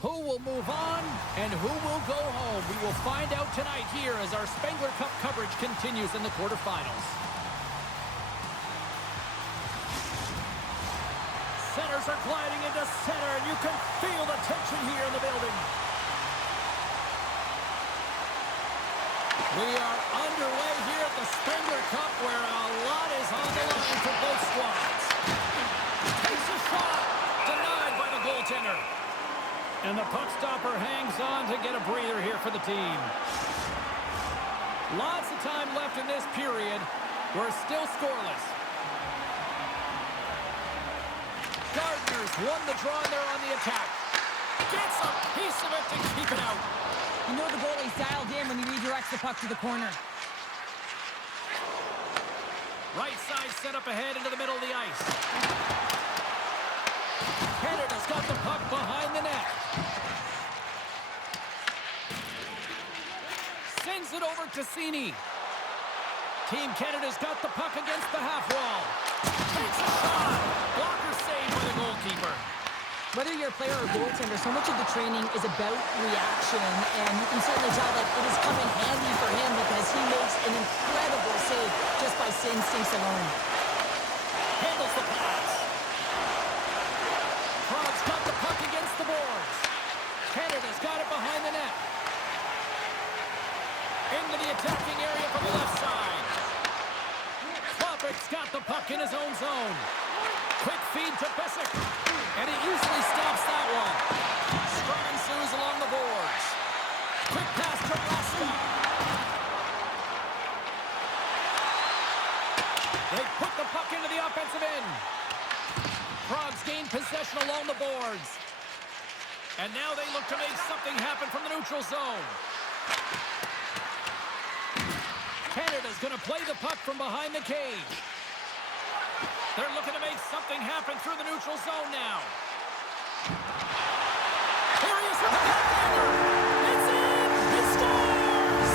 Who will move on and who will go home? We will find out tonight here as our Spengler Cup coverage continues in the quarterfinals. Centers are gliding into center, and you can feel the tension here in the building. We are underway here at the Spengler Cup, where a lot is on the line for both squads. Takes a shot, denied by the goaltender. And the puck stopper hangs on to get a breather here for the team. Lots of time left in this period. We're still scoreless. Gardner's won the draw, and they're on the attack. Gets a piece of it to keep it out. You know the goalie's dialed in when he redirects the puck to the corner. Right side set up ahead into the middle of the ice. Canada's got the puck behind the net. Sends it over to Cini. Team Canada's got the puck against the half wall. Takes a shot. Blocker saved by the goalkeeper. Whether you're a player or goaltender, so much of the training is about reaction, and you can certainly tell that it has come in handy for him because he makes an incredible save just by instincts alone. Handles the pass. Praha's got the puck against the boards. Canada's got it behind the net. Into the attacking area from the left side. Klopek's got the puck in his own zone. Quick feed to Pesic. And he easily stops that one. Scrum ensues along the boards. Quick pass to Raska. They put the puck into the offensive end. Prague's gained possession along the boards. And now they look to make something happen from the neutral zone. Canada's going to play the puck from behind the cage. They're looking to make something happen through the neutral zone now. Here he is with the backhander. It's in! He scores!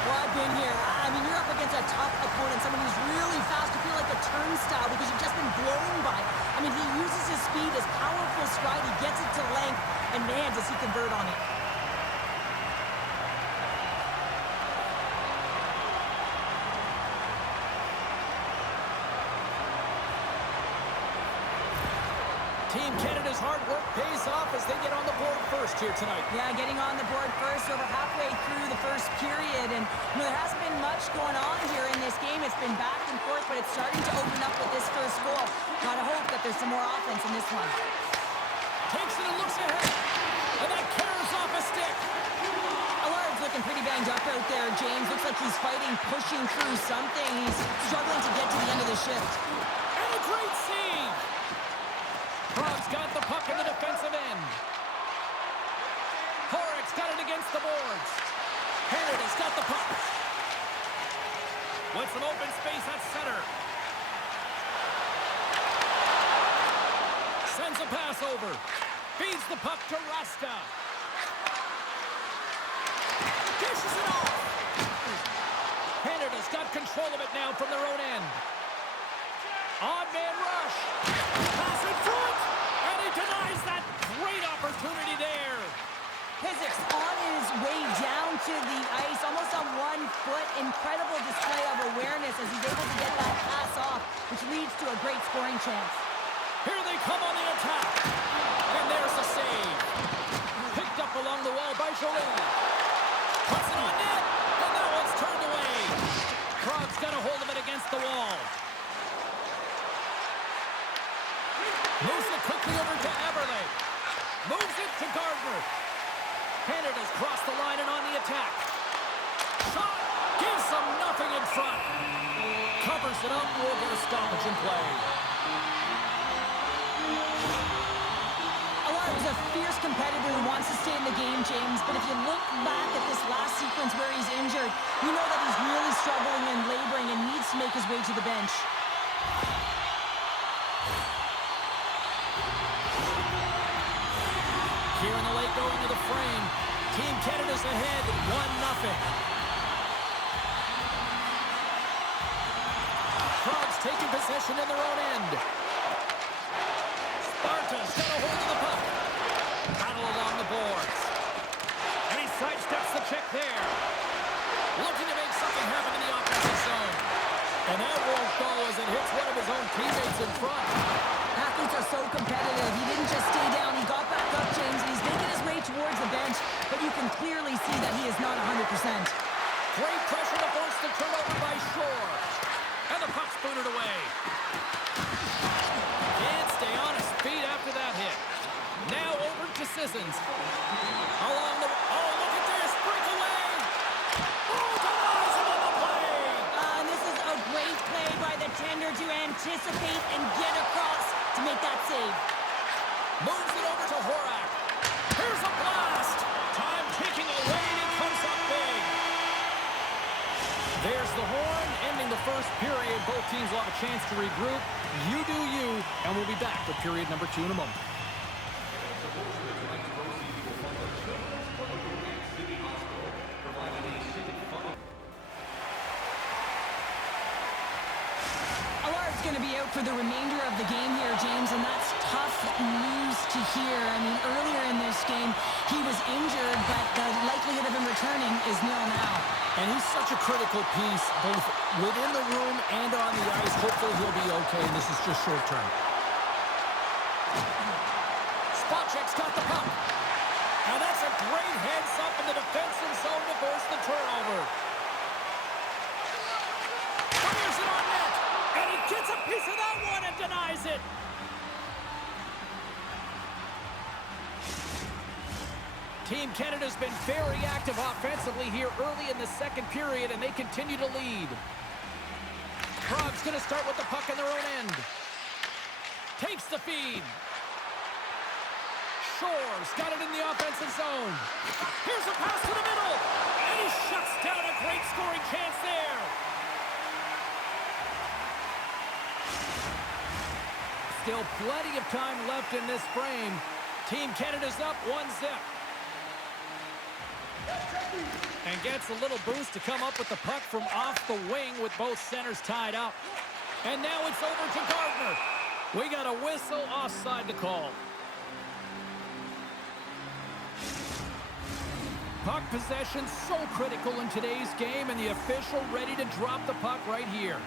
Well, I've been here. I mean, you're up against a tough opponent, someone who's really fast. You feel like a turnstile because you've just been blown by. I mean, he uses his speed, his powerful stride. He gets it to length, and man, does he convert on it. Team Canada's hard work pays off as they get on the board first here tonight. Yeah, getting on the board first over halfway through the first period. And you know, there hasn't been much going on here in this game. It's been back and forth, but it's starting to open up with this first goal. Gotta hope that there's some more offense in this one. Takes it and looks ahead. And that carries off a stick. Allard's looking pretty banged up out there, James. Looks like he's fighting, pushing through something. He's struggling to get to the end of the shift. And a great save. Prague's got the puck in the defensive end. Horek's got it against the boards. Canada's got the puck. With some open space at center. Sends a pass over. Feeds the puck to Raska. Dishes it off. Canada's got control of it now from their own end. Odd man rush. Pass in front. And he denies that great opportunity there. Pesic's on his way down to the ice, almost on 1 foot. Incredible display of awareness as he's able to get that pass off, which leads to a great scoring chance. Here they come on the attack. And there's the save. Picked up along the wall by Jolie. Puts it on net. And that one's turned away. Prague's got a hold of it against the wall. Moves it quickly over to Eberle. Moves it to Gardner. Canada's crossed the line and on the attack. Shot. Gives them nothing in front. Covers it up. We'll get a stoppage in play. Allard's a fierce competitor who wants to stay in the game, James. But if you look back at this last sequence where he's injured, you know that he's really struggling and laboring and needs to make his way to the bench. Here in the late going to the frame. Team Canada's ahead 1-0. Prague's taking possession in their own end. check there. Looking to make something happen in the offensive zone. And that won't go as it hits one of his own teammates in front. Athletes are so competitive. He didn't just stay down. He got back up, James, and he's making his way towards the bench. But you can clearly see that he is not 100%. Great pressure to force the turnover by Shore. And the puck's booted away. Can't stay on his feet after that hit. Now over to Sissons. Along the... Oh, look at this! Breakaway! Oh, denies him on the play! And this is a great play by the tender to anticipate and get across to make that save. Moves it over to Horak. Here's a blast! Time ticking away and he comes up big. There's the horn, ending the first period. Both teams will have a chance to regroup. You do you, and we'll be back with period number 2 in a moment. Going to be out for the remainder of the game here, James, and that's tough news to hear. I mean, earlier in this game, he was injured, but the likelihood of him returning is nil now. And he's such a critical piece, both within the room and on the ice. Hopefully he'll be okay, and this is just short term. Spacek's got the puck. Now that's a great heads-up in the defensive zone to force the turnover. Fires it on net. And he gets a piece of that one and denies it. Team Canada's been very active offensively here early in the second period, and they continue to lead. Prague's going to start with the puck in their own end. Takes the feed. Shore's got it in the offensive zone. Here's a pass to the middle. And he shuts down a great scoring chance there. Still plenty of time left in this frame. Team Canada's up 1-0. And gets a little boost to come up with the puck from off the wing with both centers tied up. And now it's over to Gardner. We got a whistle offside the call. Puck possession so critical in today's game, and the official ready to drop the puck right here.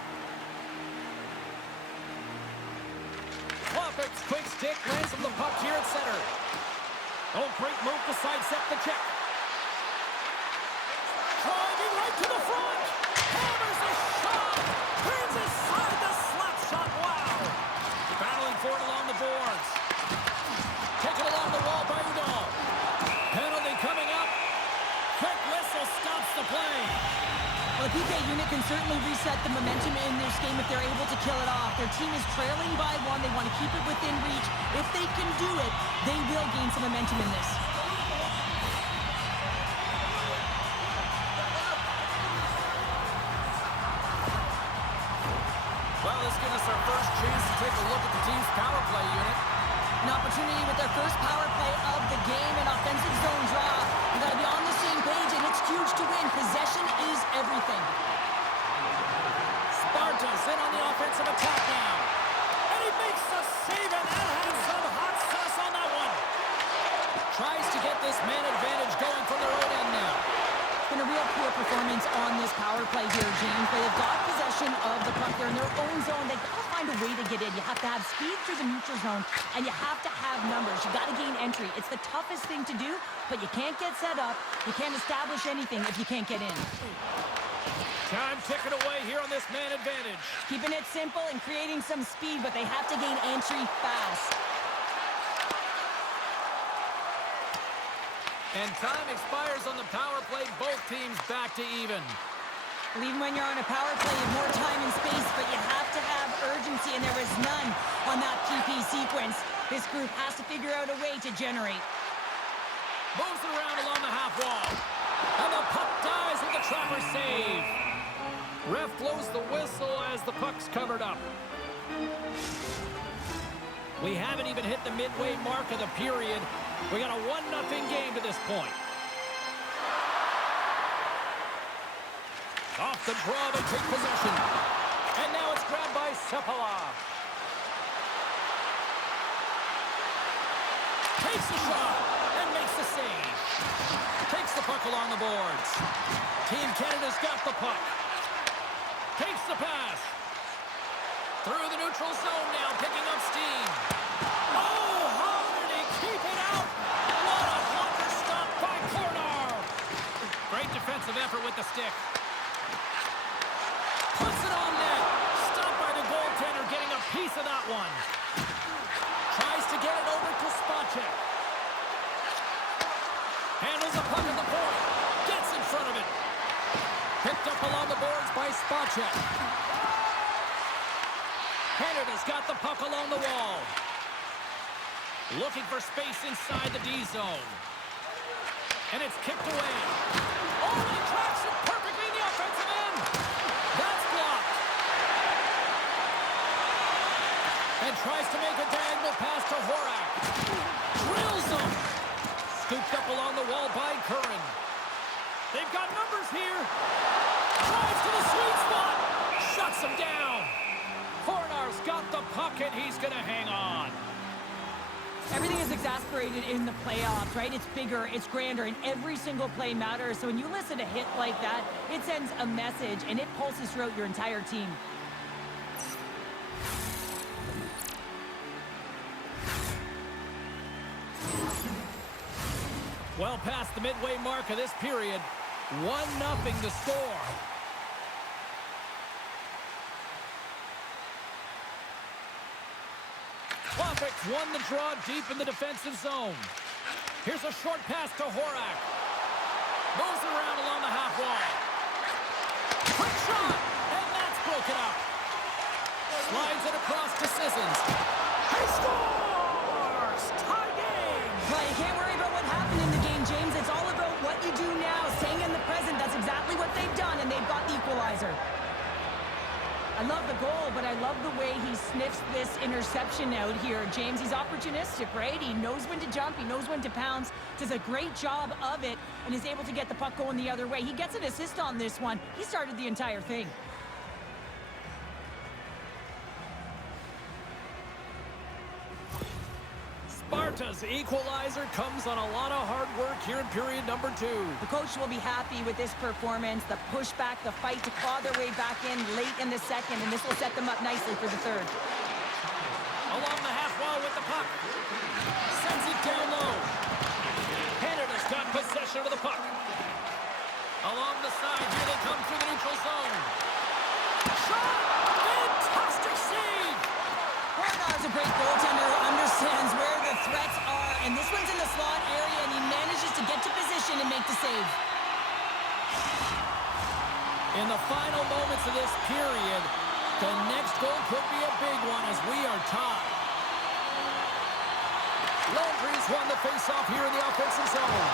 Kloppit's quick stick lands from the puck here at center. Oh, great move to sidestep the check. Driving right to the front. Hammers a shot. Turns aside the slap shot. Wow. Battling for it along the boards. Taken along the wall by Udall. Penalty coming up. Quick whistle stops the play. Well, the PK unit can certainly reset the momentum in this game if they're able to kill it off. Their team is trailing by 1. They want to keep it within reach. If they can do it, they will gain some momentum in this. Well, this gives us our first chance to take a look at the team's power play unit. An opportunity with their first power play of the game, an offensive zone draw. You got to be on the same page, and it's huge to win. Possession is everything. Sparta's in on the offensive attack now. And he makes the save, and that has some hot sauce on that one. Tries to get this man advantage going from their own end now. It's been a real poor performance on this power play here, James. They have got possession of the puck. They're in their own zone. They've got to find a way to get in. You have to have speed through the neutral zone, and you have to have numbers. You got to gain entry. It's the toughest thing to do, but you can't get set up. You can't establish anything if you can't get in. Time ticking away here on this man advantage. Keeping it simple and creating some speed, but they have to gain entry fast. And time expires on the power play. Both teams back to even. Even when you're on a power play, you have more time and space, but you have to have urgency, and there is none on that PP sequence. This group has to figure out a way to generate. Moves it around along the half wall. And the puck dies with the trapper save. Ref blows the whistle as the puck's covered up. We haven't even hit the midway mark of the period. We got a 1-0 game to this point. Off the draw, they take possession. And now it's grabbed by Sepala. Takes the shot and makes the save. Takes the puck along the boards. Team Canada's got the puck. Takes the pass. Through the neutral zone now, picking up steam. Oh, how did he keep it out? What a blocker stop by Cornar. Great defensive effort with the stick. Puts it on net. Stopped by the goaltender, getting a piece of that one. Tries to get it over to Spacek. Handles the puck at the point. Gets in front of it. Picked up along the boards by Spacek. Canada's got the puck along the wall. Looking for space inside the D zone. And it's kicked away. Oh, he tracks it perfectly in the offensive end. That's blocked. And tries to make a diagonal pass to Horak. Drills him. Scooped up along the wall by Curran. They've got numbers here. Drives to the sweet spot. Shuts him down. Cornar's got the puck, and he's going to hang on. Everything is exasperated in the playoffs, right? It's bigger, it's grander, and every single play matters. So when you listen to a hit like that, it sends a message, and it pulses throughout your entire team. Well past the midway mark of this period, 1-0 the score. Wapix won the draw deep in the defensive zone. Here's a short pass to Horak. Moves it around along the half wall. Quick shot, and that's broken up. Slides it across to Sissons. He scores! Tie game! Well, you can't worry about what happened in the game, James. It's all about what you do now, staying in the present. That's exactly what they've done, and they've got the equalizer. I love the goal, but I love the way he sniffs this interception out here, James. He's opportunistic, right? He knows when to jump, he knows when to pounce, does a great job of it, and is able to get the puck going the other way. He gets an assist on this one. He started the entire thing. Sparta's equalizer comes on a lot of hard work here in period number 2. The coach will be happy with this performance, the pushback, the fight to claw their way back in late in the second, and this will set them up nicely for the third. Along the half wall with the puck. Sends it down low. Canada's got possession of the puck. Along the side, here they come through the neutral zone. Shot! Fantastic save! Cornar's a great goaltender who understands where the threats are, and this one's in the slot area, and he manages to get to position and make the save. In the final moments of this period, the next goal could be a big one as we are tied. Landry's won the faceoff here in the offensive zone.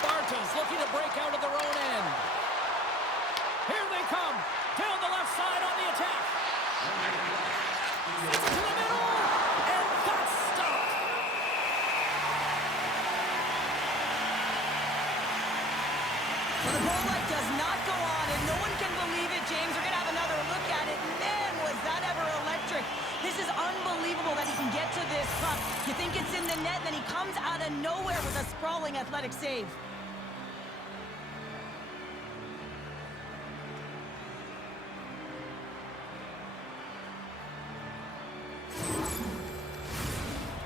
Sparta's looking to break out of their own end. Here they come, down the left side on the attack. It's to the middle, and that's stopped. Well, the goal light does not go on, and no one can believe it, James. We're going to have another look at it. Man, was that ever electric. This is unbelievable that he can get to this puck. You think it's in the net, and then he comes out of nowhere with a sprawling athletic save.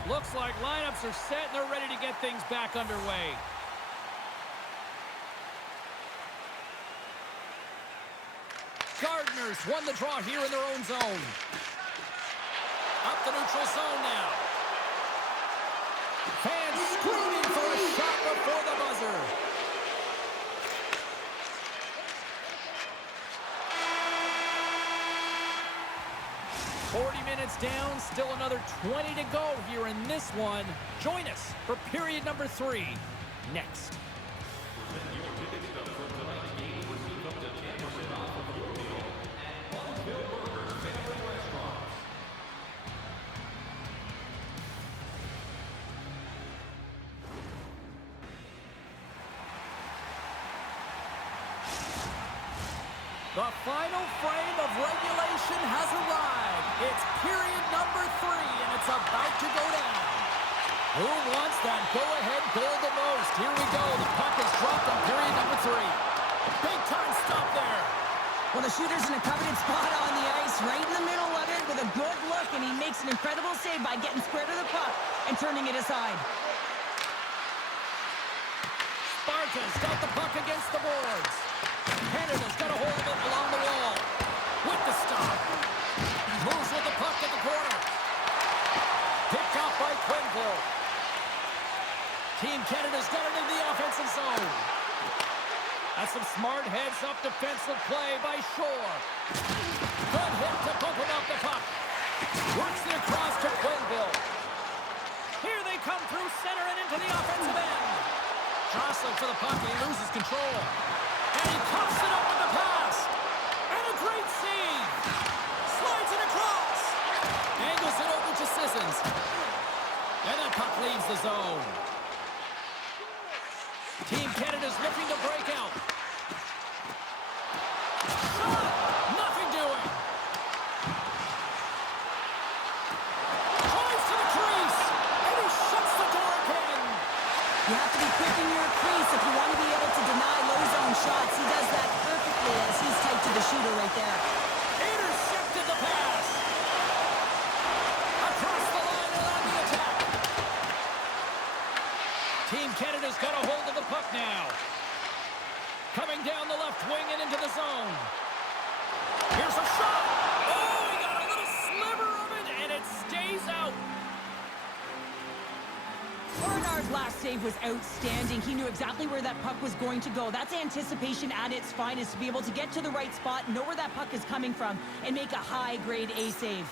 Looks like lineups are set and they're ready to get things back underway. Gardner's won the draw here in their own zone. Up the neutral zone now. Fans screaming for a shot before the buzzer. Minutes down, still another 20 to go here in this one. Join us for period number 3 next. The final frame of regulation has arrived. It's period number 3, and it's about to go down. Who wants that go-ahead goal the most? Here we go. The puck is dropped on period number 3. Big time stop there. Well, the shooter's in a coveted spot on the ice, right in the middle of it with a good look, and he makes an incredible save by getting square to the puck and turning it aside. Sparta's got the puck against the boards. Canada's got a hold of it along the wall. With the stop. Moves with the puck at the corner. Picked off by Quenneville. Team Canada's got it in the offensive zone. That's some smart heads-up defensive play by Shore. Good hit to bump him off the puck. Works it across to Quenneville. Here they come through center and into the offensive end. Jostling for the puck, he loses control. And he coughs it up with the pass. And a great save. Slides it across. Angles it over to Sissons. And that puck leaves the zone. Team Canada's looking to break out. Shot! Nothing doing. Drives to the crease. And he shuts the door again. You have to be quick in your crease if you want to be able to deny low-zone shots. He does that perfectly as he's tight to the shooter right there. Intercepted the pass. Across the line and on the attack. Team Canada's got a hold of the puck now. Coming down the left wing and into the zone. Here's a shot. Oh, he got a little sliver of it, and it stays out. Bernard's last save was outstanding. He knew exactly where that puck was going to go. That's anticipation at its finest, to be able to get to the right spot, know where that puck is coming from, and make a high-grade A save.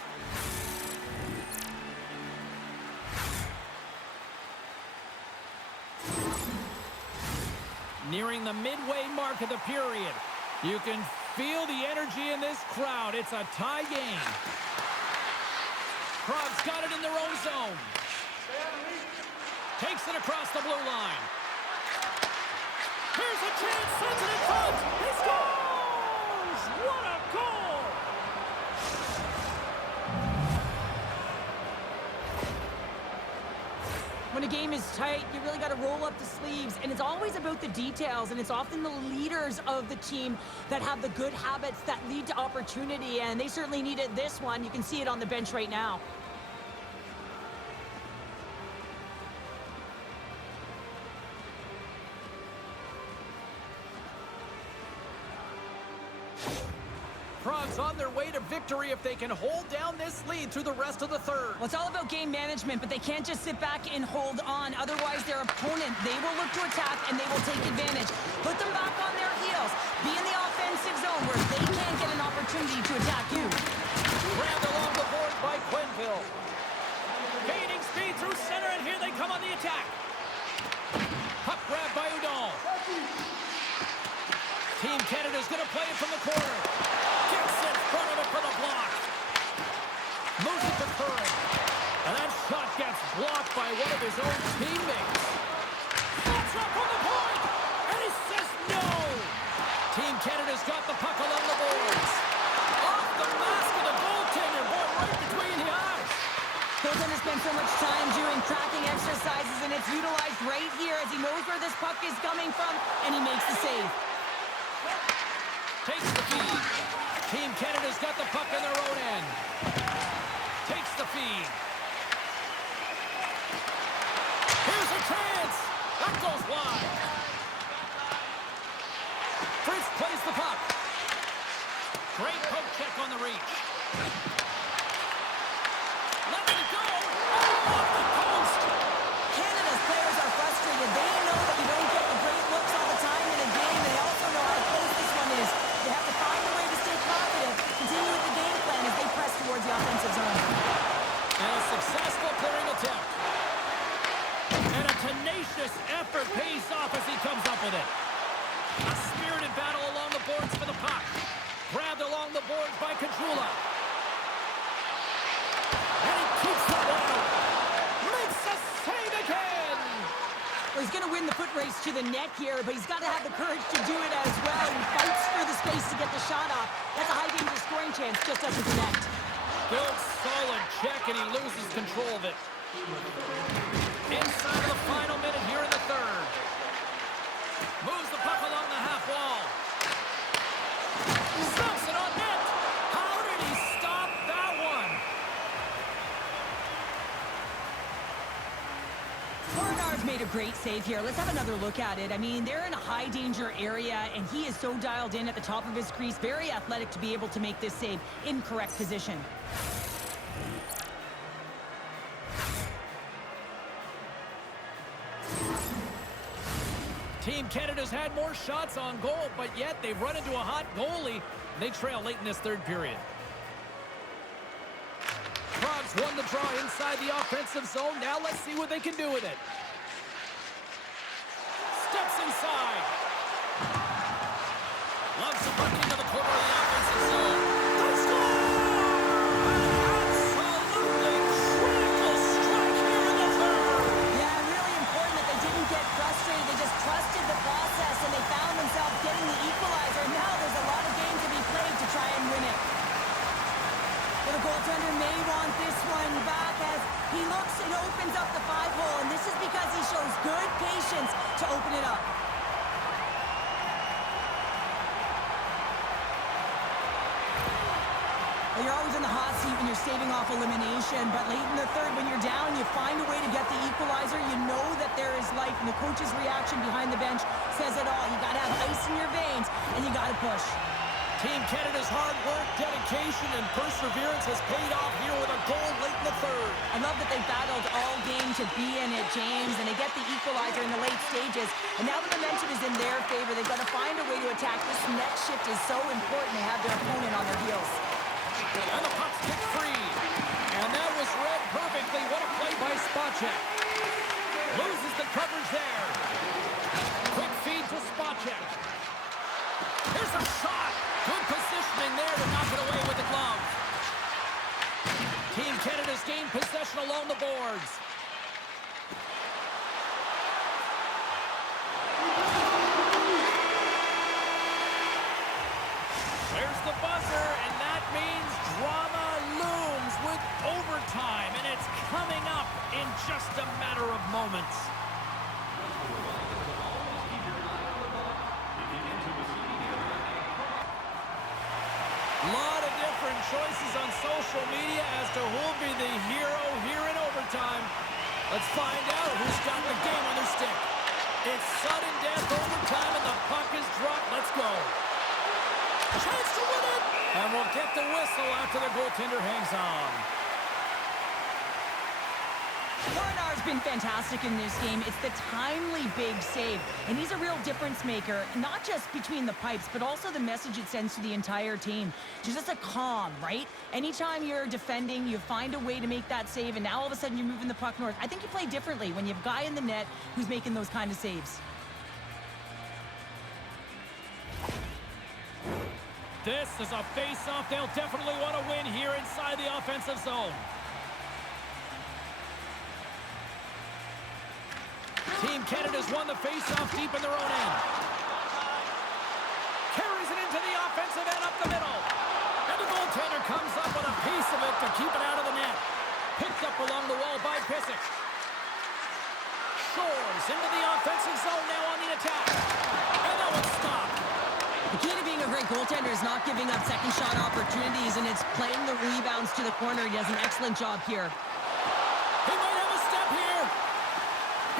Nearing the midway mark of the period. You can feel the energy in this crowd. It's a tie game. Prague's got it in their own zone. Takes it across the blue line. Here's a chance, sends it in front. He scores! What a goal! When a game is tight, you really got to roll up the sleeves, and it's always about the details, and it's often the leaders of the team that have the good habits that lead to opportunity, and they certainly needed this one. You can see it on the bench right now. Prague's on their way to victory if they can hold down this lead through the rest of the third. Well, it's all about game management, but they can't just sit back and hold on. Otherwise, their opponent, they will look to attack, and they will take advantage. Put them back on their heels. Be in the offensive zone where they can't get an opportunity to attack you. Grabbed along the board by Quenneville. Gaining speed through center, and here they come on the attack. Puck grabbed by Udall. Team Canada's going to play it from the corner. Gets in front of it for the block. Moves it to Curran. And that shot gets blocked by one of his own teammates. Shots up on the point. And he says no. Team Canada's got the puck along the boards. Off the mask of the goaltender. Boy, right between the eyes. Goaltender spends so much time doing tracking exercises, and it's utilized right here as he knows where this puck is coming from, and he makes the save. Takes the feed. Team Canada's got the puck in their own end. Takes the feed. Here's a chance. That goes wide. Fritz plays the puck. Great poke check on the reach. Letting it go. Oh, off the post. Canada's players are frustrated. They know that you don't get the great looks all the time in a game. They also know how close this one is. They have to find a way to stay positive, continue with the game plan as they press towards the offensive zone. And a successful clearing attempt. And a tenacious effort pays off as he comes up with it. A spirited battle along the boards for the puck. Grabbed along the boards by Kajula. And he keeps the one out. Makes a save again. Well, he's going to win the foot race to the net here, but he's got to have the courage to do it as well. He fights for the space to get the shot off. That's a high danger scoring chance, just doesn't connect. Good solid check, and he loses control of it. Inside of the final minute here in the third. Moves the puck along the half wall. Stops it on net. How did he stop that one? Bernard's made a great save here. Let's have another look at it. I mean, they're in a high-danger area, and he is so dialed in at the top of his crease. Very athletic to be able to make this save in correct position. Team Canada's had more shots on goal, but yet they've run into a hot goalie. They trail late in this third period. Prague's won the draw inside the offensive zone. Now let's see what they can do with it. Steps inside. Loves the puck into the corner of the offensive zone. They score! Absolutely critical strike here in the third. Yeah, really important that they didn't get frustrated. They just trusted the process, and they found themselves getting the equalizer. Now there's a lot of game to be played to try and win it. But the goaltender may want this one back as he looks and opens up the 5-hole, and this is because he shows good patience to open it up. Well, you're always in the hot seat when you're staving off elimination, but late in the third, when you're down, you find a way to get the equalizer. You know that there is life, and the coach's reaction behind the bench says it all. You got to have ice in your veins, and you got to push. Team Canada's hard work, dedication, and perseverance has paid off here with a goal late in the third. I love that they battled all game to be in it, James, and they get the equalizer in the late stages. And now the momentum is in their favor. They've got to find a way to attack. This next shift is so important to have their opponent on their heels. And the puck's kicked free. And that was read perfectly. What a play by Spacek. Loses the coverage there. Quick feed to Spacek. Here's a shot. Good positioning there to knock it away with the glove. Team Canada's gained possession along the boards. There's the buzzer, and that means drama looms with overtime, and it's coming up in just a matter of moments. Lot of different choices on social media as to who'll be the hero here in overtime. Let's find out who's got the game on their stick. It's sudden death overtime, and the puck is dropped. Let's go. Chance to win it! And we'll get the whistle after the goaltender hangs on. Bernard's been fantastic in this game. It's the timely big save, and he's a real difference maker, not just between the pipes, but also the message it sends to the entire team. Just a calm, right? Anytime you're defending, you find a way to make that save, and now all of a sudden you're moving the puck north. I think you play differently when you have a guy in the net who's making those kind of saves. This is a face-off they'll definitely want to win here inside the offensive zone. Team Canada's won the face-off deep in their own end. Carries it into the offensive end up the middle. And the goaltender comes up with a piece of it to keep it out of the net. Picked up along the wall by Pissick. Shores into the offensive zone now on the attack. And that one's stopped. The key to being a great goaltender is not giving up second shot opportunities, and it's playing the rebounds to the corner. He does an excellent job here. He might have a step here.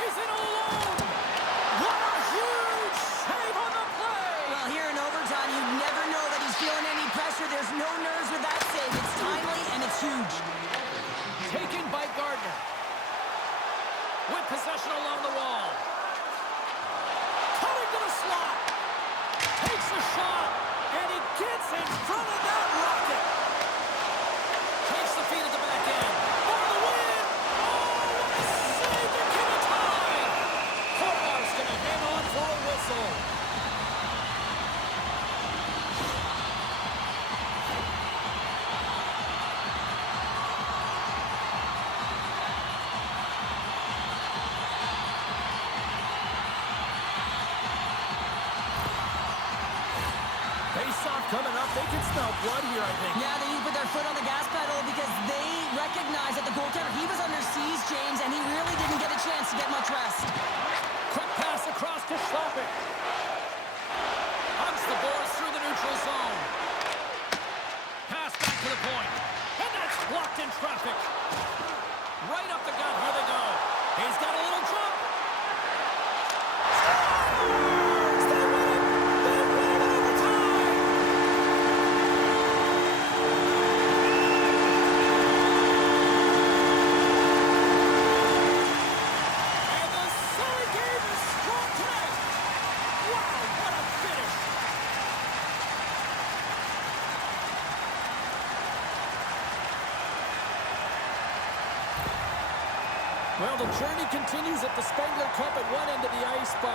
He's in all alone. What a huge save on the play. Well, here in overtime, you never know that he's feeling any pressure. There's no nerves with that save. It's timely, and it's huge. Taken by Gardner. With possession along the wall. Coming to the slot. Takes a shot, and he gets in front of that rocket. Takes the feed at the back end. For the win! Oh, what a save to keep it tied! Corval's going to hang on for a whistle. coming up. They can smell blood here, I think. Yeah, they need to put their foot on the gas pedal because they recognize that the goaltender, he was under siege, James, and he really didn't get a chance to get much rest. Quick pass across to Schlapping. Hugs the boards through the neutral zone. Pass back to the point. And that's blocked in traffic. Right up the gut. Here they go. He's got a little jump. Scores! They win it! They win it in overtime! And the Surrey game is strong tonight! Wow, what a finish! Well, the journey continues at the Spengler Cup at one end of the ice, but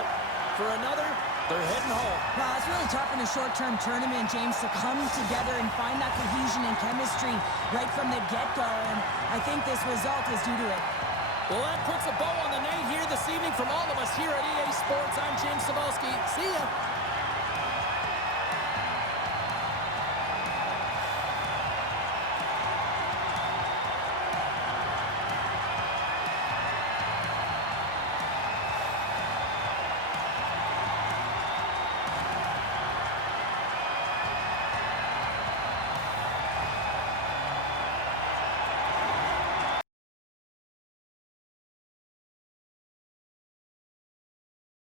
for another, they're heading home. Well, it's really tough in a short-term tournament, James, to come together and find that cohesion and chemistry right from the get-go, and I think this result is due to it. Well, that puts a bow on the night here this evening from all of us here at EA Sports. I'm James Cebulski. See ya.